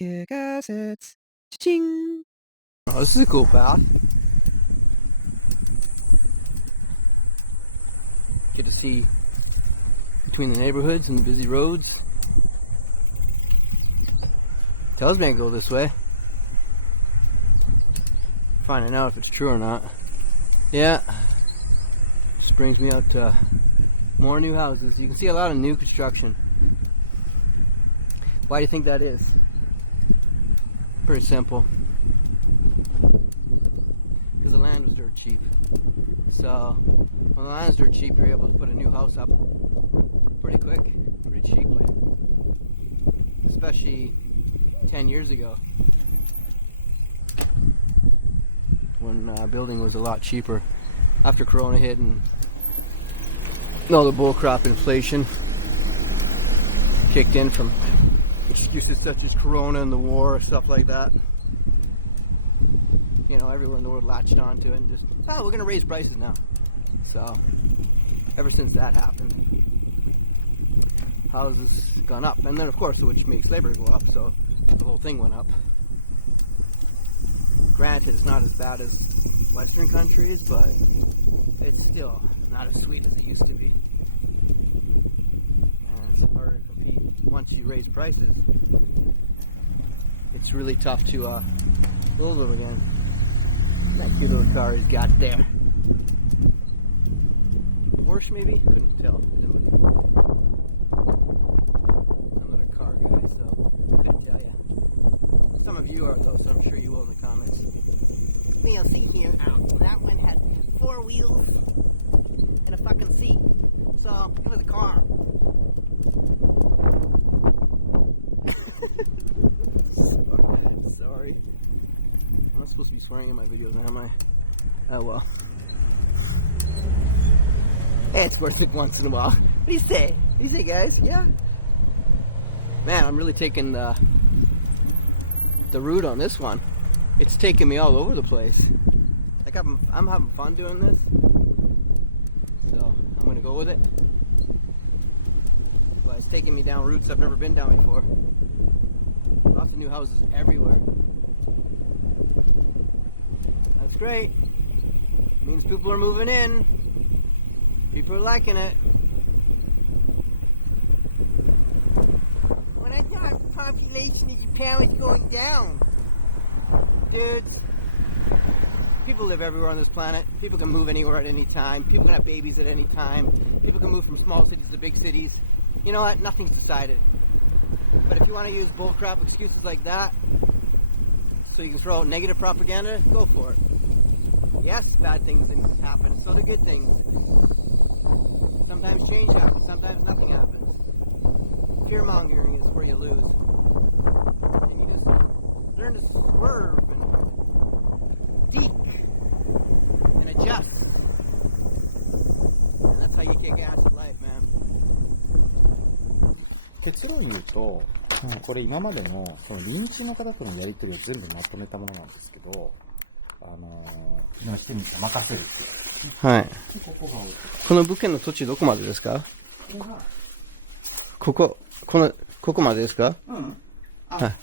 KICKASSETS. Cha-ching! Oh, this is a cool path. Get to see between the neighborhoods and the busy roads. Tells me I go this way. Finding out if it's true or not. Yeah. Just brings me out to more new houses. You can see a lot of new construction. Why do you think that is? Pretty simple. Because the land was dirt cheap. So when the land's dirt cheap, you're able to put a new house up pretty quick, pretty cheaply. Especially 10 years ago, when building was a lot cheaper. After Corona hit and all the bullcrap inflation kicked in from excuses such as Corona and the war, stuff like that. You know, everyone in the world latched onto it and just, oh, we're going to raise prices now. So, ever since that happened, houses gone up. And then, of course, which makes labor go up, so the whole thing went up. Granted, it's not as bad as Western countries, but it's still not as sweet as it used to be. And it's harder to compete. Once you raise prices, it's really tough to build them again. That cute little car he's got there. Porsche maybe? Couldn't tell. I'm not a car guy, so I couldn't tell you. Some of you are though, so I'm sure you will in the comments. You'll see here, that one had 4 wheels and a fucking seat. So, it was a car. I'm sorry. I'm not supposed to be swearing in my videos, am I? Oh well. Hey, it's worth it once in a while. What do you say? What do you say, guys? Yeah? Man, I'm really taking the route on this one. It's taking me all over the place. Like I'm having fun doing this. So, I'm going to go with it. But it's taking me down routes I've never been down before. Lots of new houses everywhere. That's great. It means people are moving in. People are liking it. When I thought the population of Japan was going down. Dudes, people live everywhere on this planet. People can move anywhere at any time. People can have babies at any time. People can move from small cities to big cities. You know what? Nothing's decided. But if you want to use bullcrap excuses like that, so you can throw out negative propaganda, go for it. Yes, bad things happen. So do good things. Sometimes change happens. Sometimes nothing happens. Fear-mongering is where you lose. And you just learn to swerve and deke and adjust. And that's how you kick ass in life, man. 結論言うと、これ今までのその認知の方とのやり取りを全部まとめたものなんですけど、してみた任せるっていう。はい。この物件の土地どこまでですか？ここまでですか？うん。はい。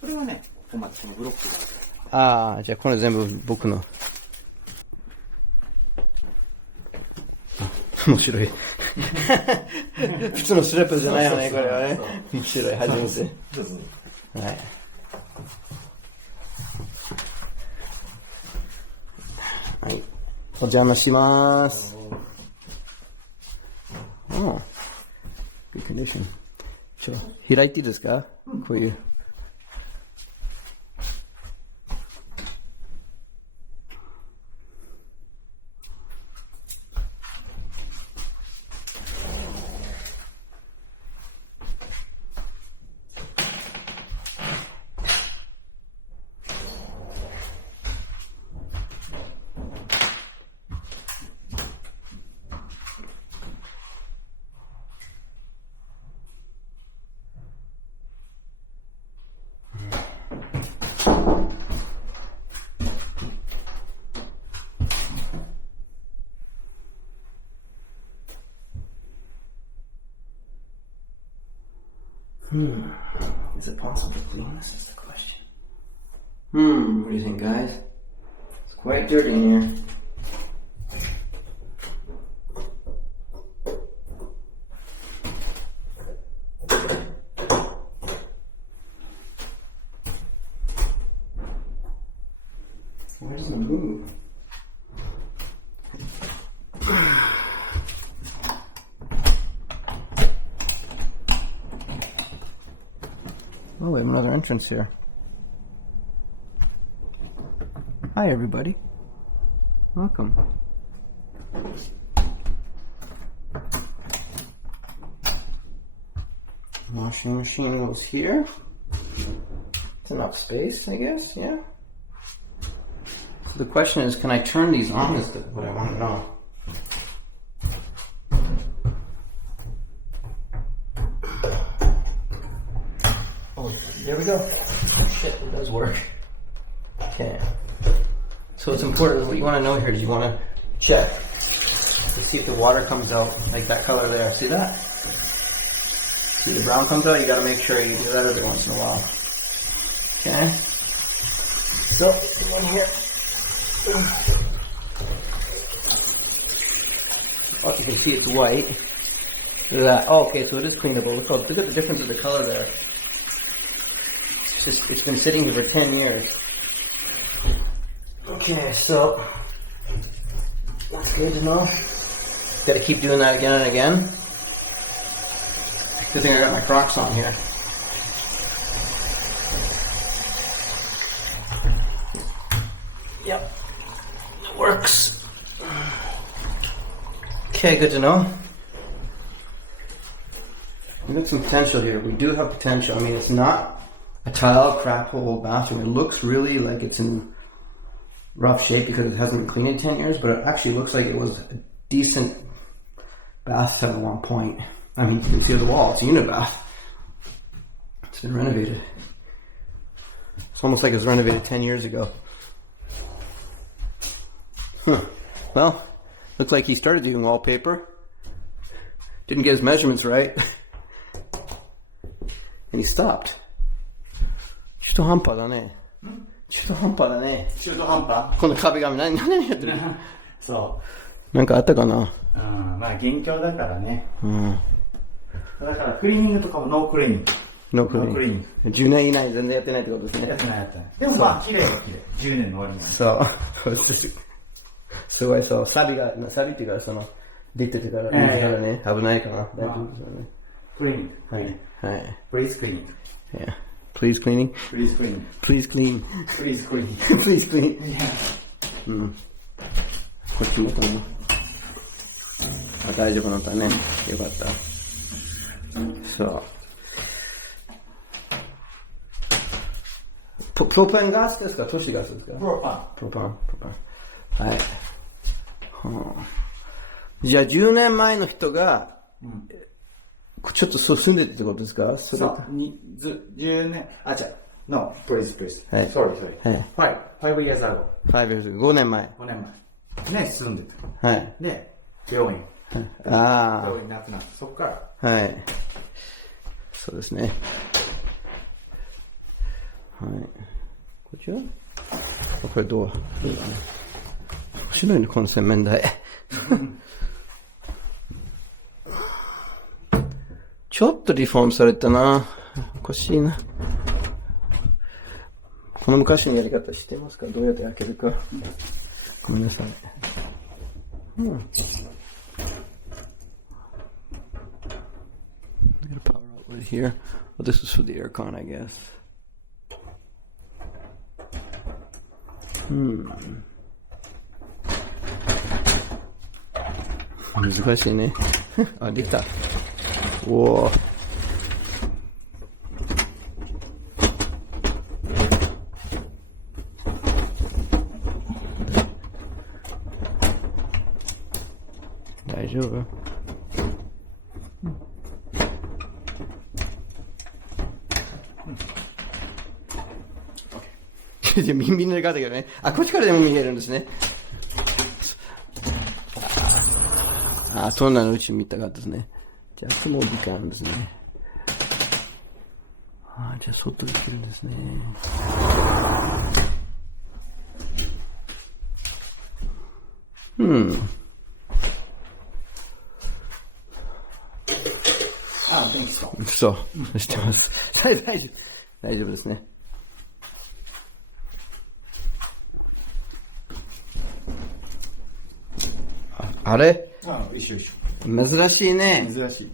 これはね、このブロックが。ああ、じゃあこれ全部僕の。面白い。普通のスレッパじゃないよね、これはね。面白い、初めて。はい。はい。お邪魔します。Oh, good condition. 開いていいですか？こういう。Is it possible to clean this? What do you think, guys? It's quite dirty in here. Why doesn't it move? Oh, we have another entrance here. Hi, everybody. Welcome. Washing machine goes here. It's enough space, I guess, yeah. So the question is, can I turn these on? Is what I want to know. Oh, there we go. Shit, it does work. Okay. So it's important, what you want to know here is you want to check to see if the water comes out like that color there. See that? See the brown comes out? You got to make sure you do that every once in a while. Okay? So, one here. Oh, you can see it's white. Look at that. Oh, okay, so it is cleanable. Look at the difference of the color there. It's been sitting here for 10 years. Okay, so that's good to know. Got to keep doing that again and again. Good thing I got my Crocs on here. Yep, it works. Okay, good to know. We got some potential here. We do have potential. I mean, it's not a tile crap hole bathroom. It looks really like it's in rough shape because it hasn't been cleaned in 10 years, but it actually looks like it was a decent bathtub at one point. I mean, you can see the wall. It's a unit bath. It's been renovated. It's almost like it was renovated 10 years ago. Huh. Well, looks like he started doing wallpaper. Didn't get his measurements right. And he stopped. 中途半端だね。中途半端だね。中途半端この壁紙何やってるそなんかあったかなう。まあ、現況だからね。うん。だから、クリーニングとかもノークリーニング。ノークリーニング。10年以内全然やってないってことですね。やってない。でもまあ、綺麗は綺麗。10年の終わりに。そう。すごいそう。サビっていうか、出ててから、ね、危ないかな。大丈夫ですよね。クリーニング。はい。Please cleaning. Yeah. Please cleaning? Please cleaning. Please clean. Please cleaning. Please clean. うん。こっちもかな。大丈夫だったね。よかった。そう。プロパンガスですか都市ガスですかプロパン。はい。じゃあ10年前の人が、ちょっとそう住んでてってことですかそう。10年、じゃあ、No, please. はい。Sorry. はい。5 years ago. 5年前。5年前。ね、住んでた。はい。で、病院。病院なくなった。そっから。はい。そうですね。はい。こちらこれどうだね。面白いね、この洗面台。ちょっとリフォームされたな。おかしいな。この昔のやり方知ってますかどうやって開けるか。ごめんなさい。I got a power outlet here. Well, this is for the aircon, I guess. 難しいね。あ、できた。おー。大丈夫みんなでかったけどね。こっちからでも見えるんですね。そんなのうち見たかったですね。じゃあ、もう時間ですね。じゃあ、外できるんですね。あ、電気そう。そう、してます。大丈夫ですね。あれ？あ、一緒。珍しいね。珍しい。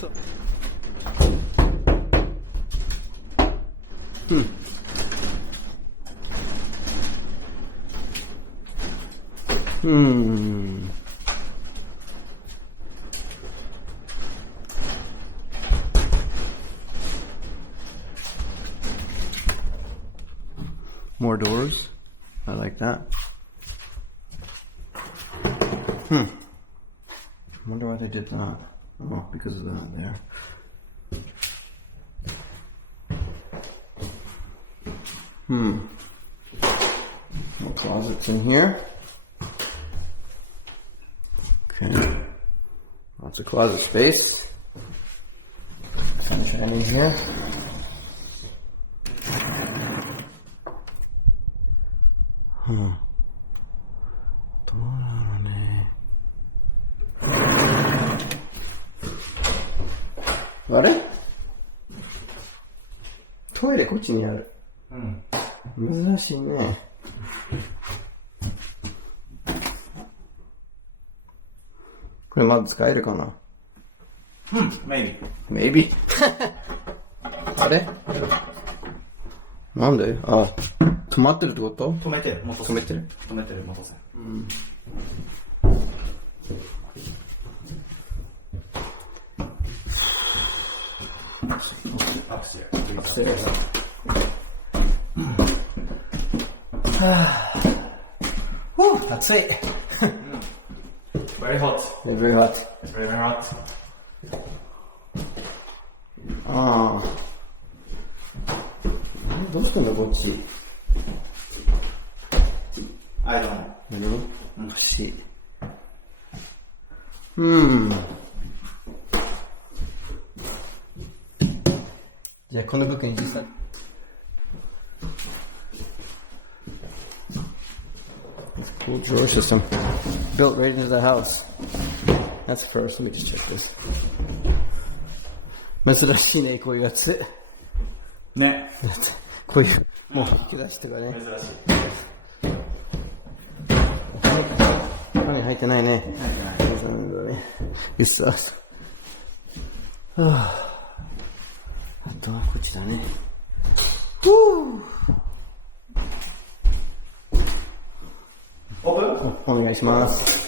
そう。More doors. I like that. Wonder why they did that. Oh, because of that there. No closets in here. Okay. Lots of closet space. Sunshine in here. Huh. どうだろうね。あれ？トイレこっちにある。珍しいね。これまだ使えるかな？Maybe あれ？なんで？あ、止まってるってこと？止めてる、元線。元線。Upstairs. Whew, 暑い。Very hot. Very hot. Very hot. ああ。どうしたんだこっち。I don't know. 欲しい。じゃあこの部分に実際。Cool drawer system. Built right into the house. That's first. Let me just check this. 珍しいね、こういうやつ。ね。こういう、もう引き出しとかね。珍しい。何入ってないね。Good stuff. あとはこっちだね。オープン？お願いします。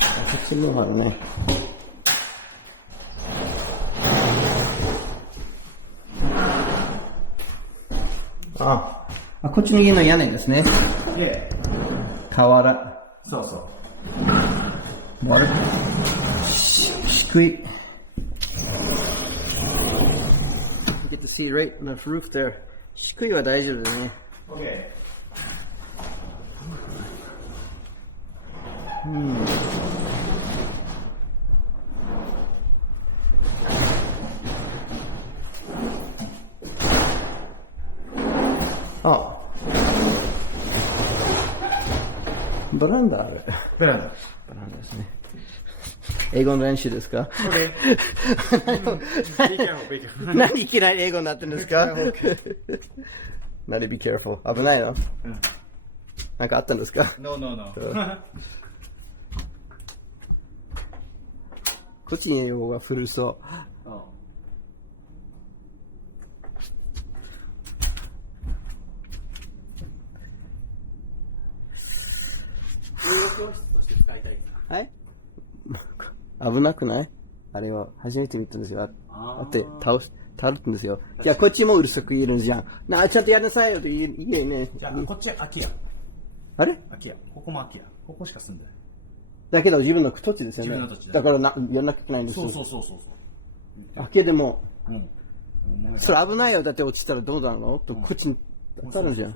こっちもあるね。こっちの家の屋根ですね。瓦。そうそう。低い。You get to see right on the roof there. 低いは大丈夫だね。OK。バランダある。ベランダですね。英語の練習ですか？何いきなり英語になってるんですか？何 be careful。危ないの？なんかあったんですか？ No. こっちに用が古そう。はい。危なくない？あれは初めて見たんですよ。だって倒るんですよ。じゃあこっちもうるさく言えるじゃん。ちゃんとやりなさいよって言えね。じゃあこっちはAkiya。あれ？Akiya。ここもAkiya。ここしか住んでない。だけど自分の土地ですよね。自分の土地だからやんなきゃいけないんですよ。そう。Akiyaでも、それ危ないよ。だって落ちたらどうなの？とこっちに当たるじゃん。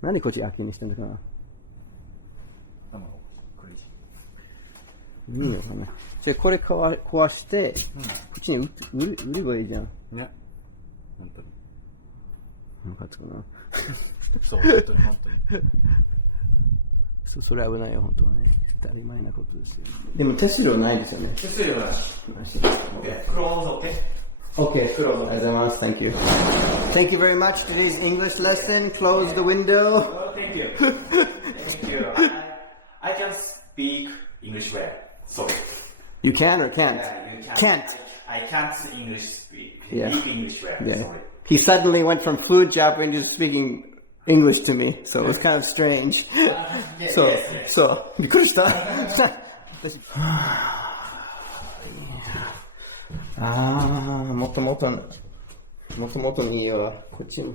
何こっちAkiyaにしてんのかな？いいのかな。じゃあこれ壊して、こっっちに売ればいいじゃん。ね。本当に。よかったかな。そう、本当に本当に。それ危ないよ、本当はね。当たり前なことですよ。でも手数料ないですよね。手数料なし。Okay. Close, okay? Okay, close. ありがとうございます。Thank you. Thank you very much. Today's English lesson. Close the window. Oh, thank you. Thank you. I can speak English well. Sorry. You can or can't? Yeah, you Can't. I can't speak Yeah. English well. Yeah. Sorry. He suddenly went from fluent Japanese to speaking English to me, so it was kind of strange. So, びっくりしたもともとにいいわ。こっちも。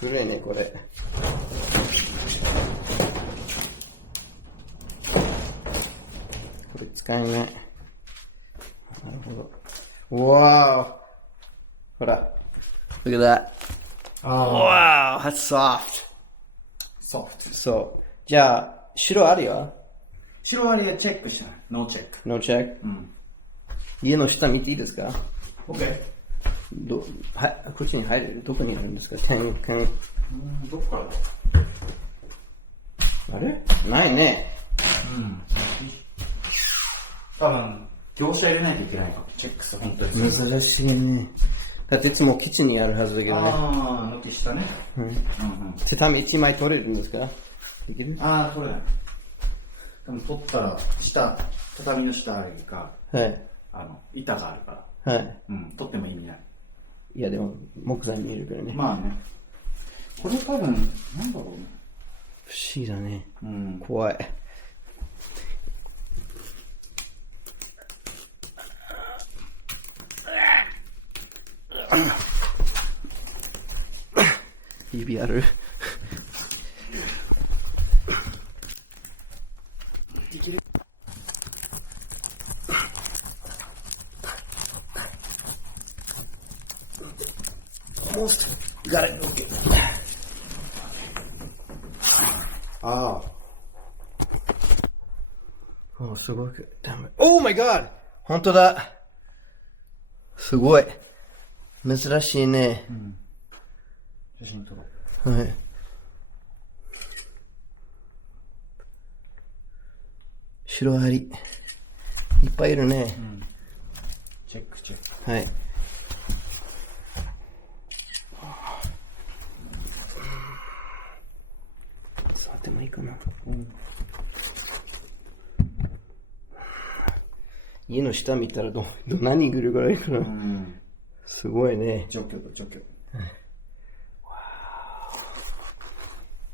古いね、これ。これ使えない。なるほど。わー。ほら。Look at that. Wow, that's soft. Soft. そう。じゃあ、白あるよ。白割りはチェックしない。No check. No check? うん。家の下見ていいですか？ OK。こっちに入れる？どこにあるんですか？どこからだ？あれ？ないね。うん。多分、業者入れないといけないか。チェックス本当に。珍しいね。だっていつもキッチンにあるはずだけどね。ああ、軒下ね。うん。うんうん。畳1枚取れるんですか？できる？ああ、取れない。多分取ったら、畳の下あるか、はい。板があるから。はい。うん、取っても意味ない。いやでも、木材見えるからね。まあね。これ多分、なんだろうね。不思議だね。うん。怖い。指ある？できる？ Almost got it. Okay. ああ。すごく。Oh my god! 本当だ。すごい。珍しいね。うん。写真撮ろう。はい。シロアリ。いっぱいいるね。うん。チェックチェック。はい。触ってもいいかな。うん。家の下見たら何人ぐるぐらいいるかな。うん。すごいね。除去だ、除去。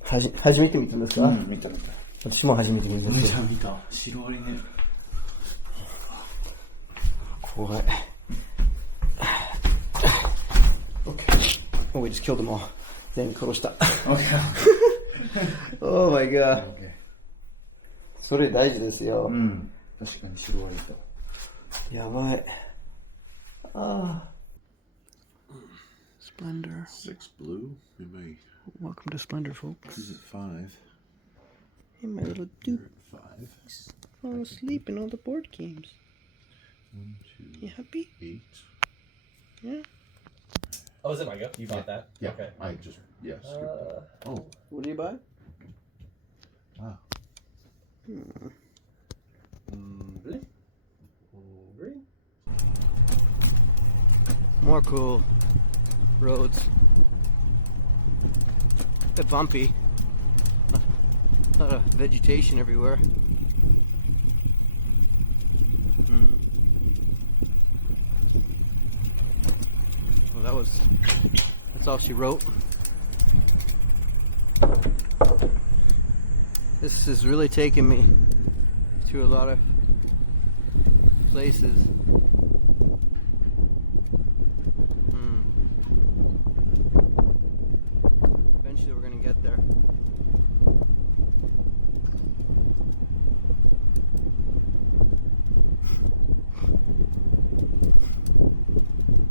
初めて見たんですか？うん、見た見た。私も初めて見た。見た見た。白アリね。怖い。Okay. Oh, we just killed them all. 全部殺した。Okay. Oh my god. Okay. それ大事ですよ。うん。確かに白アリだ。やばい。ああ。Splendor. 6 blue. Maybe. Welcome to Splendor, folks. Is it 5? Hey, my little dude. 5. Falling asleep in all the board games. 1, 2, You happy? 8. Yeah. Oh, is it my go? You bought that? Yeah. Okay. I just Oh. What do you buy? Wow. Really? Really? More cool roads. A bit bumpy. A lot of vegetation everywhere. Well, that's all she wrote. This is really taking me to a lot of places. Eventually we're gonna get there.